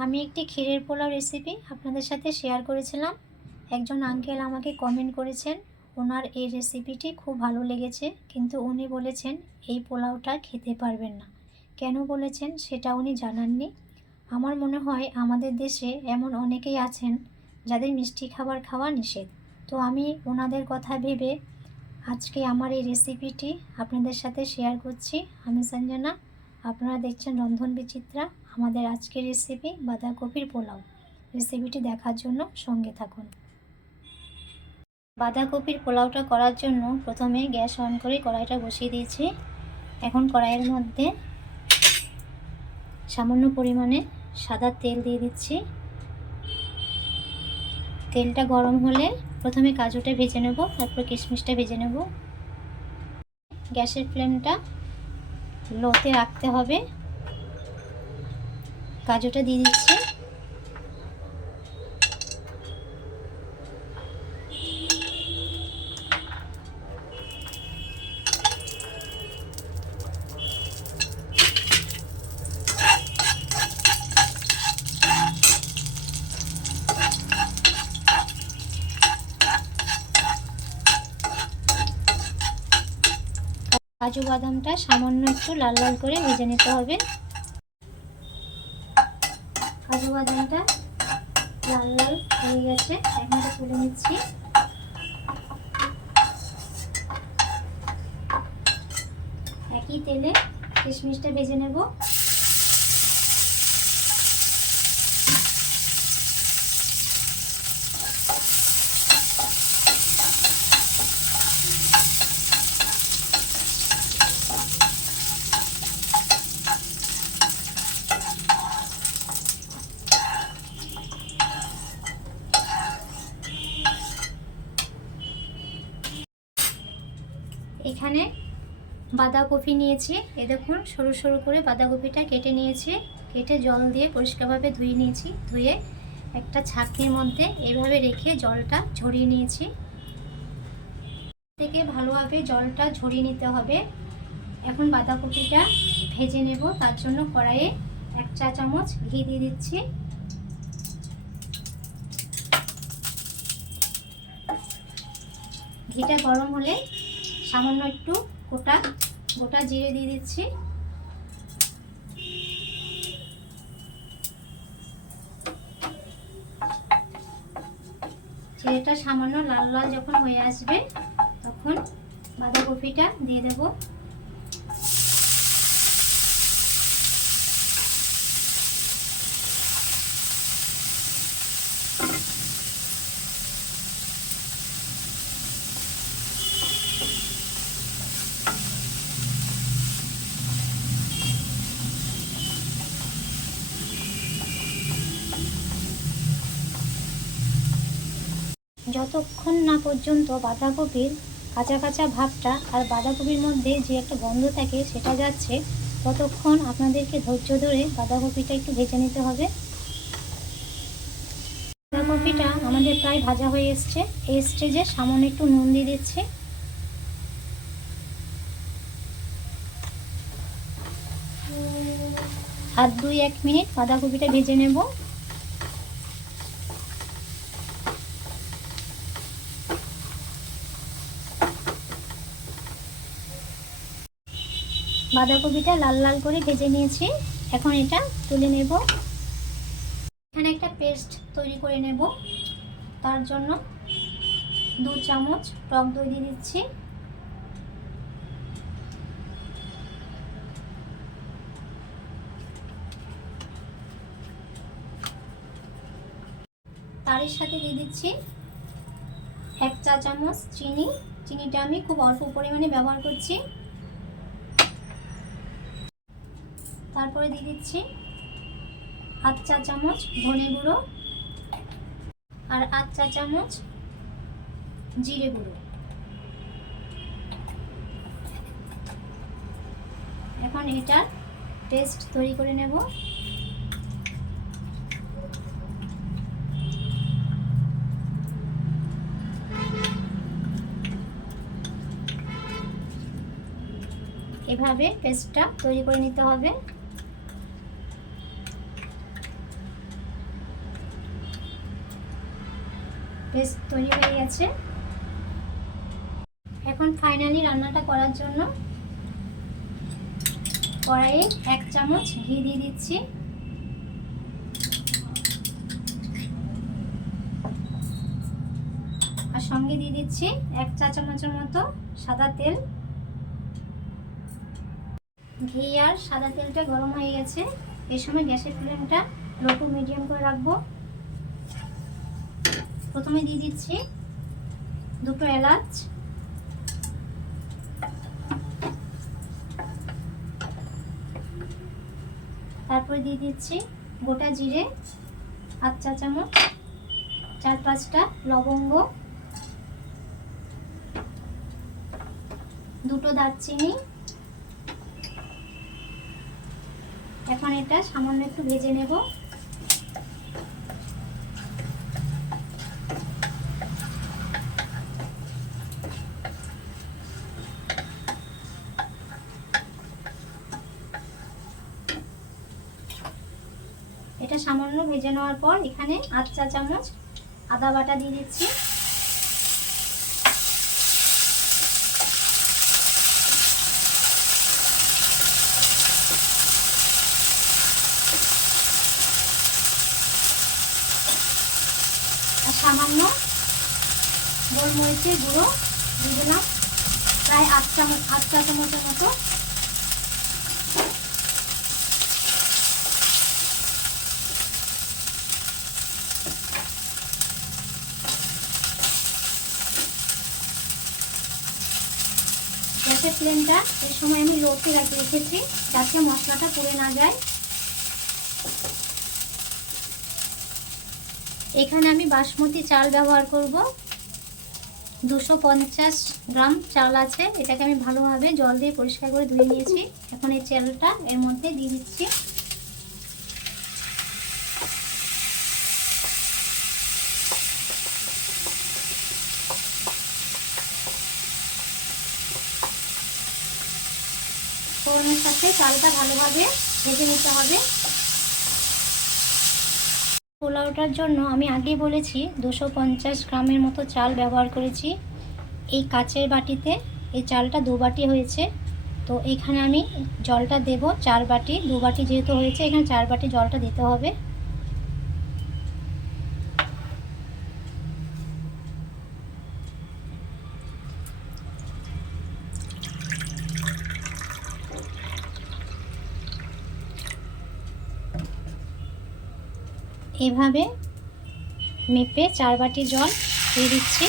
আমি একটি ক্ষীরের পোলাও রেসিপি আপনাদের সাথে শেয়ার করেছিলাম। একজন আঙ্কেল আমাকে কমেন্ট করেছেন, ওনার এই রেসিপিটি খুব ভালো লেগেছে, কিন্তু উনি বলেছেন এই পোলাওটা খেতে পারবেন না। কেন বলেছেন সেটা উনি জানাননি। আমার মনে হয় আমাদের দেশে এমন অনেকেই আছেন যাদের মিষ্টি খাবার খাওয়া নিষেধ। তো আমি ওনাদের কথা ভেবে আজকে আমার এই রেসিপিটি আপনাদের সাথে শেয়ার করছি। আমি সঞ্জনা, আপনারা দেখছেন রন্ধন বিচিত্রা। আমাদের আজকের রেসিপি বাঁধাকপির পোলাও। রেসিপিটি দেখার জন্য সঙ্গে থাকুন। বাঁধাকপির পোলাওটা করার জন্য প্রথমে গ্যাস অন করে কড়াইটা বসিয়ে দিয়েছি। এখন কড়াইয়ের মধ্যে সামান্য পরিমাণে সাদা তেল দিয়ে দিচ্ছি। তেলটা গরম হলে প্রথমে কাজুটা ভেজে নেব, তারপর কিশমিশটা ভেজে নেব। গ্যাসের ফ্লেমটা লোতে রাখতে হবে। কাজুটা দিয়ে দিচ্ছি। কাজু বাদামটা সামান্য একটু লাল লাল করে ভেজে নিতে হবে। কাজু বাদামটা লাল লাল হয়ে গেছে, এখন এটা তুলে নিচ্ছি। একই তেলে কিশমিশটা ভেজে নেব। এখানে বাঁধাকপি নিয়েছি, এ দেখুন সরু সরু করে বাঁধাকপিটা কেটে নিয়েছি। কেটে জল দিয়ে পরিষ্কারভাবে ধুয়ে নিয়েছি। ধুয়ে একটা ছাঁকনির মধ্যে এইভাবে রেখে জলটা ঝরিয়ে নিয়েছি। থেকে ভালোভাবে জলটা ঝরিয়ে নিতে হবে। এখন বাঁধাকপিটা ভেজে নেব, তার জন্য কড়াইয়ে 1 চা চামচ ঘি দিয়ে দিচ্ছি। ঘিটা গরম হলে সামান্য একটু গোটা জিরে দিয়ে দিচ্ছি। জিরেটা সামান্য লাল লাল যখন হয়ে আসবে তখন বাঁধাকপিটা দিয়ে দেব। যতক্ষণ না পর্যন্ত বাঁধাকপির কাঁচা কাঁচা ভাবটা আর বাঁধাকপির মধ্যে যে একটা গন্ধ থাকে সেটা যাচ্ছে, ততক্ষণ আপনাদেরকে ধৈর্য ধরে বাঁধাকপিটা একটু ভেজে নিতে হবে। বাঁধাকপিটা আমাদের প্রায় ভাজা হয়ে এসছে। এই স্টেজে সামান্য একটু নুন দিয়ে দিচ্ছি। আর 2-1 মিনিট বাঁধাকপিটা ভেজে নেব। বাঁধাকপিটা লাল লাল করে ভেজে নিয়েছি, এখন এটা তুলে নেব। এখানে একটা পেস্ট তৈরি করে নেব। তার জন্য 2 চামচ টক দই দিয়ে দিচ্ছি। তার সাথে দিয়ে দিচ্ছি 1 চা চামচ চিনি। চিনিটা আমি খুব অল্প পরিমাণে ব্যবহার করছি। তারপরে দিয়ে দিচ্ছি 1/2 চা চামচ ধনে গুঁড়ো আর 1/2 চা চামচ জিরে গুঁড়ো। এখন এটার পেস্ট তৈরি করে নেব। এভাবে পেস্টটা তৈরি করে নিতে হবে। বেশ তৈরি হয়ে গেছে। এখন ফাইনালি রান্নাটা করার জন্য কড়াইয়ে 1 চামচ ঘি দিয়ে দিচ্ছি। আর সঙ্গে দিয়ে দিচ্ছি 1 চা চামচের মতো সাদা তেল। ঘি আর সাদা তেলটা গরম হয়ে গেছে। এই সময় গ্যাসের ফ্লেমটা লো টু মিডিয়াম করে রাখবো। প্রথমে দিয়ে দিচ্ছি 2টো এলাচ, তারপরে দিয়ে দিচ্ছি গোটা জিরে 8 চা চামচ, 4-5টা লবঙ্গ, 2টো দারচিনি। এখন এটা সামান্য একটু ভেজে নেব। এটা সামান্য ভেজে নেওয়ার পর এখানে 8 চা চামচ আদা বাটা দিয়ে দিচ্ছি। আর সামান্য গোলমরিচের গুঁড়ো দিয়ে দিলাম, প্রায় 8 চা চামচের মতো। গ্যাসের ফ্লেমটা এই সময় আমি লোতে রেখেছি যাতে মশলাটা পুড়ে না যায়। এখানে আমি বাসমতি চাল ব্যবহার করব। 250 গ্রাম চাল আছে। এটাকে আমি ভালোভাবে জল দিয়ে পরিষ্কার করে ধুয়ে নিয়েছি। এখন এই চালটা এর মধ্যে দিয়ে দিচ্ছি। ফোড়নের সাথে চালটা ভালোভাবে ভেজে নিতে হবে। পোলাওটার জন্য আমি আগেই বলেছি 250 গ্রামের মতো চাল ব্যবহার করেছি। এই কাচের বাটিতে এই চালটা 2 বাটি হয়েছে। তো এখানে আমি জলটা দেব 4 বাটি। 2 বাটি যেহেতু হয়েছে এখানে 4 বাটি জলটা দিতে হবে। এভাবে মেপে 4 বাটি জল দিয়ে দিচ্ছি।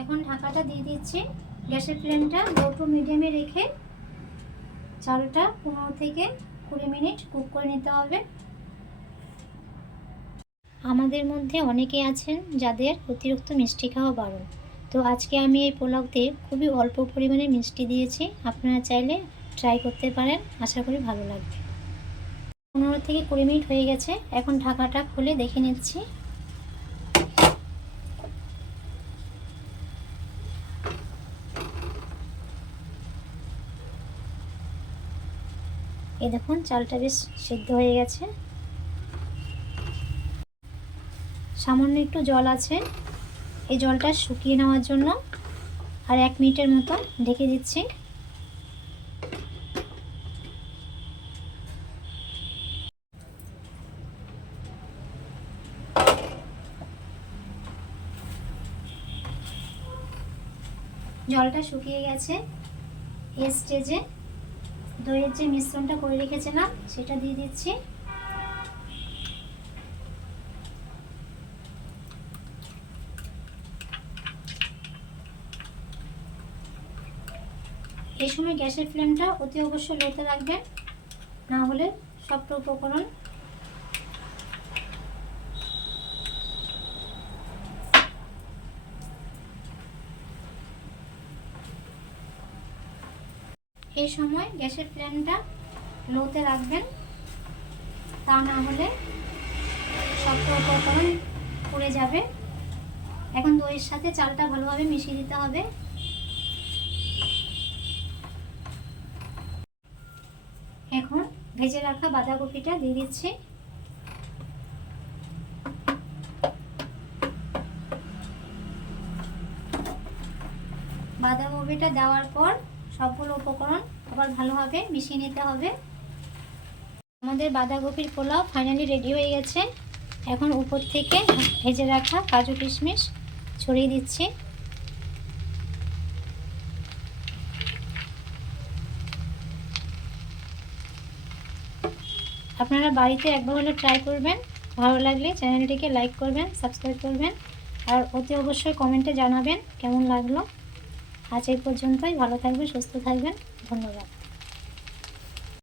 এখন ঢাকাটা দিয়ে দিচ্ছি। গ্যাসের ফ্লেমটা লো টু মিডিয়ামে রেখে চালটা 15 থেকে 20 মিনিট কুক করে নিতে হবে। আমাদের মধ্যে অনেকে আছেন যাদের অতিরিক্ত মিষ্টি খাওয়া বারণ। তো আজকে আমি এই পোলাওতে খুবই অল্প পরিমাণে মিষ্টি দিয়েছি। আপনারা চাইলে ট্রাই করতে পারেন, আশা করি ভালো লাগবে। 15 থেকে 20 মিনিট হয়ে গেছে। এখন ঢাকাটা খুলে দেখে নিচ্ছি। এই দেখুন চালটা বেশ সিদ্ধ হয়ে গেছে। সামান্য একটু জল আছে, এই জলটা শুকিয়ে নেওয়ার জন্য আর 1 মিনিটের মতো ঢেকে দিচ্ছি। জলটা শুকিয়ে গেছে। এই স্টেজে দইয়ের যে মিশ্রণটা করে রেখেছিলাম সেটা দিয়ে দিচ্ছি। এই সময় গ্যাসের ফ্লেমটা অতি অবশ্যই লোতে রাখবেন, না হলে সবটা উপকরণ এই সময় গ্যাসের ফ্লেমটা লোতে রাখবেন, তা না হলে শক্ত উপকরণ পুড়ে যাবে। এখন দইয়ের সাথে চালটা ভালোভাবে মিশিয়ে দিতে হবে। এখন ভেজে রাখা বাঁধাকপিটা দিয়ে দিচ্ছি। বাঁধাকপিটা দেওয়ার পর সবগুলো উপকরণ আবার ভালোভাবে মিশিয়ে নিতে হবে। আমাদের বাঁধাকপির পোলাও ফাইনালি রেডি হয়ে গেছে। এখন উপর থেকে ভেজে রাখা কাজু কিশমিশ ছড়িয়ে দিচ্ছি। আপনারা বাড়িতে একবার হলে ট্রাই করবেন। ভালো লাগলে চ্যানেলটিকে লাইক করবেন, সাবস্ক্রাইব করবেন আর অতি অবশ্যই কমেন্টে জানাবেন কেমন লাগলো। আজ এই পর্যন্তই। ভালো থাকবেন, সুস্থ থাকবেন। ধন্যবাদ।